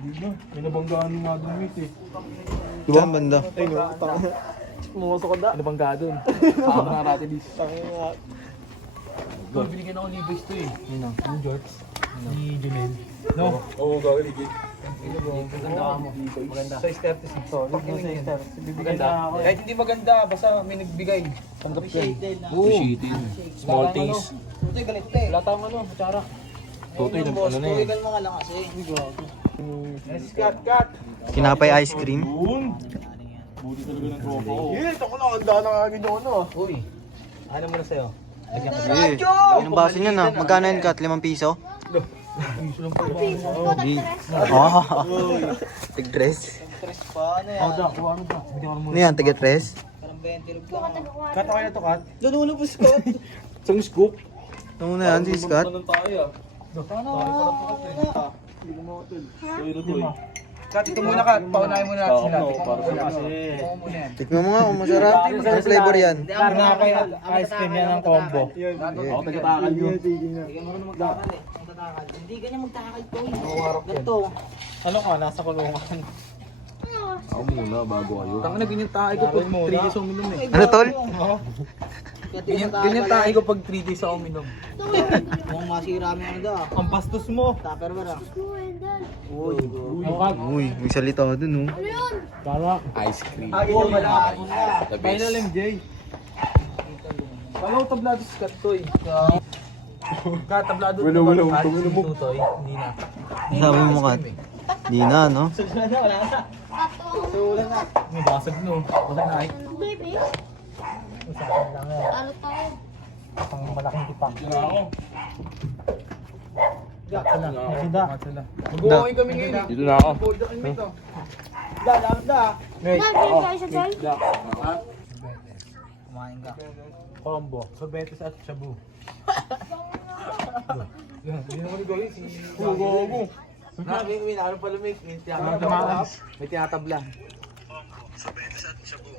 Hindi na. May nabanggaan nga doon meet eh. Diba? Saan banda? Ay no, tanga. Mumusok ko da. May nabangga doon. Saka nga natin dito. Tol, binigyan ako Levi's to eh. Yun o, yung Jorts. Ni Junel. No? Oo, gagawin. Maganda ka mo. Maganda. Size 36. So, size 36. Maganda. Kahit hindi maganda, basta may nagbigay. Tanggap ka. Appreciated. Small things. Tutoy, galit ka eh. Wala tayong ano, kutsara. Tutoy, ano na eh. Tutoy, mo nga lang kasi. Yes, cut. Kinapay ice cream. Buti talaga ng tropa ko. Ito ko lang, handa na kagin yung ano. Uy, ano mo na sa'yo? Eh, anong baso niyan ah? Magkano yun, Kat? 5 piso? Tig-tres. Tres pa, ano yan? Da, kuha ano da? Bigyan ko Ano yan, tiga-tres? Parang 20 lang. Cut ako na to, cut. Doon ulo po, Scott. Isang scoop. Ano na yan, si Scott? tayo ah. Cut, ito muna cut. Paunahin muna natin sila. Tikman mo muna. Tikman mo nga kung masarap. Anong flavor yan? Pinakay ice cream yan ang combo. Ako taga-takal yun. Hindi ka marunong magtakal eh. Magtatakal. Hindi ganyan magtakal to eh. Ganito. Ano ka? Nasa kulungan. Ako muna bago kayo. Tanga na ganyan tayo ko pag 3 days ako uminom eh. Ano, tol? Ganyan tayo ko pag 3 days ako uminom. Mukhang masira mo ano daw. Ang bastos mo. Tupper ba lang? Uy, may salita ka dun, oh. Tara. Ice cream. Uy, nakakapon na. Final MJ. Wala ko tablado si Kat Toy. Kat, tablado. Wala. Tutoy. Hindi na. Sabi mo, Kat. Di na, no? Sulan na. May basag no. Basag na ay. Baby, Usapan lang yan. ano tayo? Pang malaking tipak. Ako. Sila. Mag-uwing kami ngayon. Dito na ako. Da. Dad, bigyan tayo sa Joy. Kumain ka. Combo. Sobetes at shabu. Hindi naman gawin si... Hugo. May naroon pala may May tinatabla. Sobetes at shabu.